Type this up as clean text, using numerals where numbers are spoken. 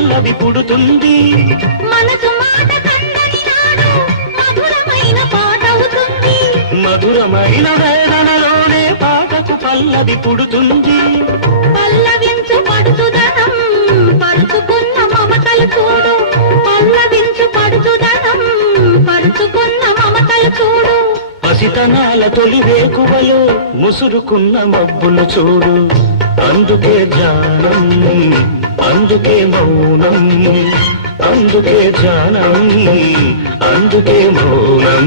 పల్లవి పుడుతుంది. మనసు మాట కందని నాడు మధురమైన పాటవుతుంది. మధురమైన వేదనలోనే పాటకు పల్లవి పుడుతుంది. పల్లవించు పడుచుదనం పరుచుకున్న మమతలు చూడు. పల్లవించు పడుచుదనం పరుచుకున్న మమతలు చూడు. పసితనాల తొలి వేకువలో ముసురుకున్న మబ్బులు చూడు. అందుకే ధ్యానం, అందుకే మౌనం, అందుకే ధ్యానం, అందుకే మౌనం.